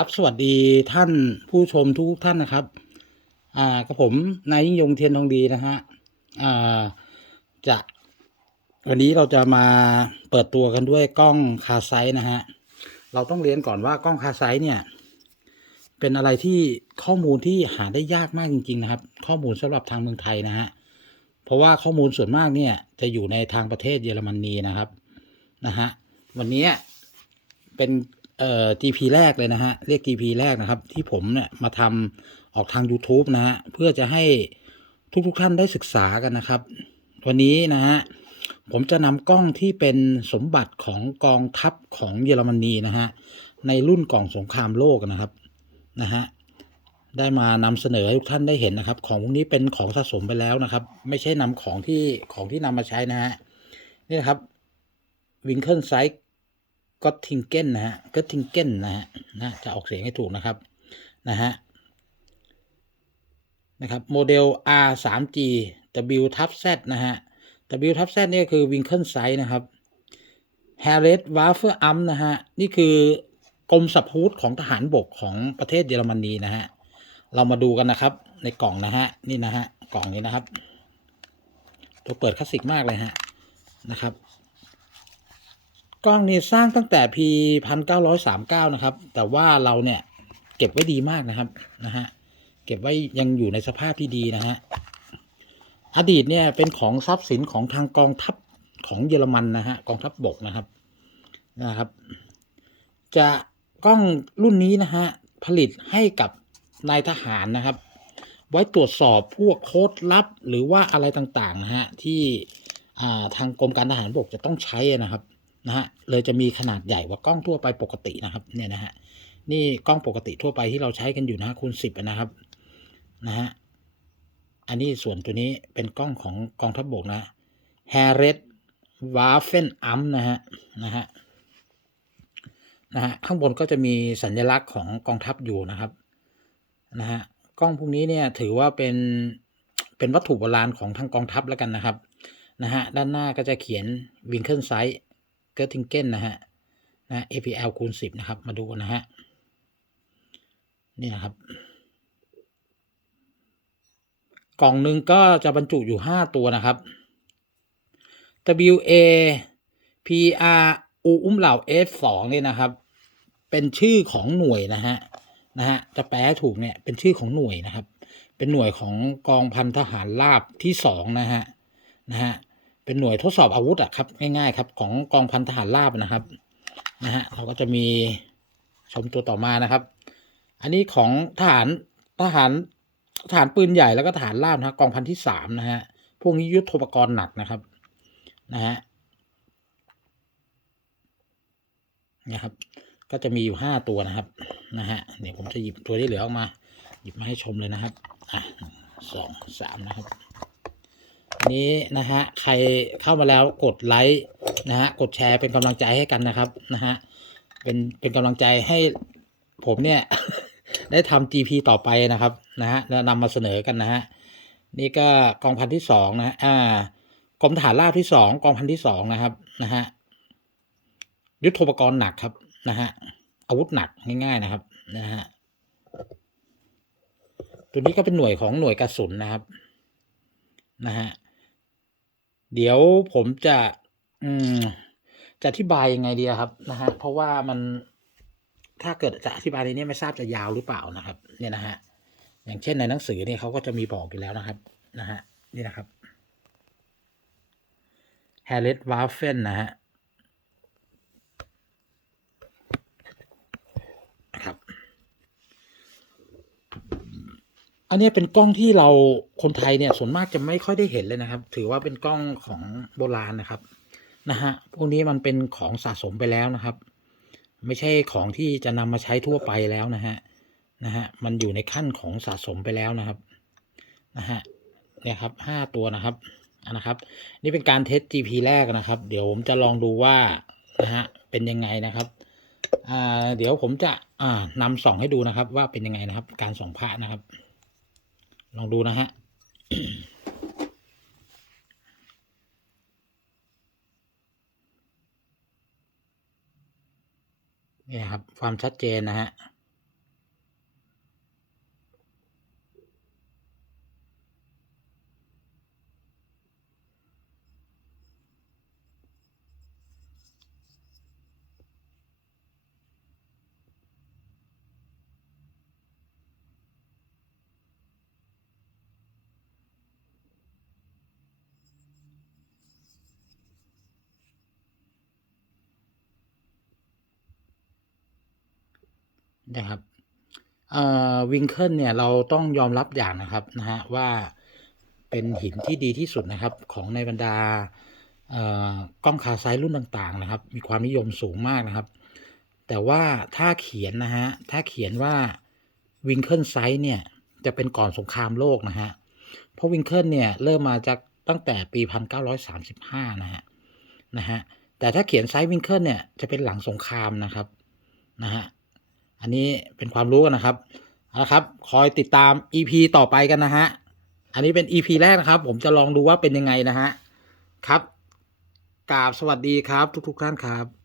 ครับสวัสดีท่านผู้ชมทุกท่านนะครับ อ่ากับผมนายยิ่งยงเทียนทองดีนะฮะอ่าจะวันนี้เราจะมาเปิดตัวกันด้วยกล้องคาไซส์นะฮะเราต้องเรียนก่อนว่ากล้องคาไซส์เนี่ย เป็นอะไรที่ข้อมูลที่หาได้ยากมากจริง ๆ นะครับ ข้อมูลสำหรับทางเมืองไทยนะฮะเพราะว่าข้อมูลส่วนมากเนี่ยจะอยู่ในทางประเทศเยอรมนีนะครับนะฮะวันนี้เป็น เอ่อ GP แรกเลยนะฮะ เรียก GP แรกนะครับ ที่ผมเนี่ยมาทำออกทาง YouTube นะฮะ เพื่อจะให้ทุกๆท่านได้ศึกษากันนะครับ วันนี้นะฮะ ผมจะนำกล้องที่เป็นสมบัติของกองทัพของเยอรมนีนะฮะ ในรุ่นกล่องสงครามโลกนะครับ นะฮะ ได้มานำเสนอให้ทุกท่านได้เห็นนะครับ ของพวกนี้เป็นของสะสมไปแล้วนะครับ ไม่ใช่นำของที่ของที่นำมาใช้นะฮะ นี่นะครับวิงเคิลไซส์ ก็ทิงเก้นนะฮะก็ทิงเก้นนะฮะนะจะออกเสียงให้ถูกนะครับนะฮะนะครับโมเดล R 3 G W ทับ Z นะฮะ W ทับ Z นี่ก็คือ Winkle Size นะครับ Harriet Waffe Am นะฮะ นี่คือกรมสัพพุทของทหารบกของประเทศเยอรมนีนะฮะ เรามาดูกันนะครับในกล่องนะฮะ นี่นะฮะ กล่องนี้นะครับ ตัวเปิดคลาสสิกมากเลยฮะนะครับ กล้องนี้สร้างตั้งแต่ปีพันเก้าร้อยสามเก้านะครับ แต่ว่าเราเนี่ยเก็บไว้ดีมากนะครับนะฮะเก็บไว้ยังอยู่ในสภาพที่ดีนะฮะอดีตเนี่ยเป็นของทรัพย์สินของทางกองทัพของเยอรมันนะฮะกองทัพบบกนะครับนะครับ จะกล้องรุ่นนี้นะฮะผลิตให้กับนายทหารนะครับ ไว้ตรวจสอบพวกโค้ดลับหรือว่าอะไรต่างๆนะฮะที่ทางกรมการทหารบกจะต้องใช้นะครับ นะฮะเลยจะมีขนาดใหญ่กว่ากล้องทั่วไปปกตินะครับเนี่ยนะฮะนี่กล้องปกติทั่วไปที่เราใช้กันอยู่นะคูณสิบนะครับนะฮะอันนี้ส่วนตัวนี้เป็นกล้องของกองทัพบบกนะ h a r r e t w a f f e n a m นะฮะนะฮะนะฮะข้างบนก็จะมีสัญลักษณ์ของกองทัพอยู่นะครับนะฮะกล้องพวกนี้เนี่ยถือว่าเป็นเป็นวัตถุโบราณของทางกองทัพแล้วกันนะครับนะฮะด้านหน้าก็จะเขียน Winkle Size g e r t i n g e n นะฮะนะ APL คูณ 10 นะครับ มาดูนะฮะ นี่นะครับ กล่องหนึ่งก็จะบรรจุอยู่ห้าตัวนะครับ WA PR U อุ้มเหล่า S 2เนี่ยนะครับ เป็นชื่อของหน่วยนะฮะนะฮะจะแปลถูกเนี่ยเป็นชื่อของหน่วยนะครับ เป็นหน่วยของกองพันทหารราบที่สองนะฮะนะฮะ เป็นหน่วยทดสอบอาวุธอะครับ ง่ายๆ ครับ ของกองพันทหารราบนะครับนะฮะเราก็จะมีชมตัวต่อมานะครับ อันนี้ของทหารทหารทหารปืนใหญ่แล้วก็ทหารราบนะกองพันที่สามนะฮะพวกนี้ยุทธปกรณ์หนักนะครับนะฮะนี่ยครับ ก็จะมีอยู่ห้าตัวนะครับนะฮะเดี๋ยวผมจะหยิบตัวที่เหลือออกมา หยิบมาให้ชมเลยนะครับอะสองสามนะครับ นี้นะฮะใครเข้ามาแล้วกดไลค์นะฮะกดแชร์เป็นกำลังใจให้กันนะครับนะฮะเป็นเป็นกำลังใจให้ผมเนี่ย ได้ทำ GP ต่อไปนะครับนะฮะแล้วนำมาเสนอกันนะฮะนี่ก็กองพันที่สองนะอ่ากรมทหารราบที่สองกองพันที่สองนะครับนะฮะยุทโธปกรณ์หนักครับนะฮะอาวุธหนักง่าย ๆนะครับนะฮะตัวนี้ก็เป็นหน่วยของหน่วยกระสุนนะครับนะฮะ เดี๋ยวผมจะ อืม จะอธิบายยังไงดีครับนะฮะ เพราะว่ามันถ้าเกิดจะอธิบายในนี้ไม่ทราบจะยาวหรือเปล่านะครับ เนี่ยนะฮะ อย่างเช่นในหนังสือเนี่ยเขาก็จะมีบอกอยู่แล้วนะครับ นะฮะ นี่นะครับแฮร์เลตวาฟเฟนนะฮะนะครับ อันนี้เป็นกล้องที่เราคนไทยเนี่ยส่วนมากจะไม่ค่อยได้เห็นเลยนะครับ ถือว่าเป็นกล้องของโบราณนะครับนะฮะพวกนี้มันเป็นของสะสมไปแล้วนะครับ ไม่ใช่ของที่จะนำมาใช้ทั่วไปแล้วนะฮะนะฮะมันอยู่ในขั้นของสะสมไปแล้วนะครับนะฮะเนี่ยครับห้าตัวนะครับนะครับ นี่เป็นการเทส GP แรกนะครับ เดี๋ยวผมจะลองดูว่านะฮะเป็นยังไงนะครับอ่าเดี๋ยวผมจะอ่านำส่องให้ดูนะครับ ว่าเป็นยังไงนะครับ การส่องพระนะครับ ลองดูนะฮะนี่ครับ ความชัดเจนนะฮะ นะครับเอ่อวิงเคิลเนี่ยเราต้องยอมรับอย่างนะครับนะฮะว่าเป็นหินที่ดีที่สุดนะครับของในบรรดาเอ่อกล้องคาไซรุ่นต่างๆนะครับ มีความนิยมสูงมากนะครับ แต่ว่าถ้าเขียนนะฮะถ้าเขียนว่าวิงเคิลไซส์เนี่ยจะเป็นก่อนสงครามโลกนะฮะเพราะวิงเคิลเนี่ยเริ่มมาจากตั้งแต่ปี 1935 นะฮะนะฮะแต่ถ้าเขียนไซส์วิงเคิลเนี่ยจะเป็นหลังสงครามนะครับนะฮะ อันนี้เป็นความรู้กันนะครับเอาละครับ คอยติดตาม EP ต่อไปกันนะฮะ อันนี้เป็น EP แรกนะครับ ผมจะลองดูว่าเป็นยังไงนะฮะ ครับกราบสวัสดีครับทุก ๆ ท่านครับ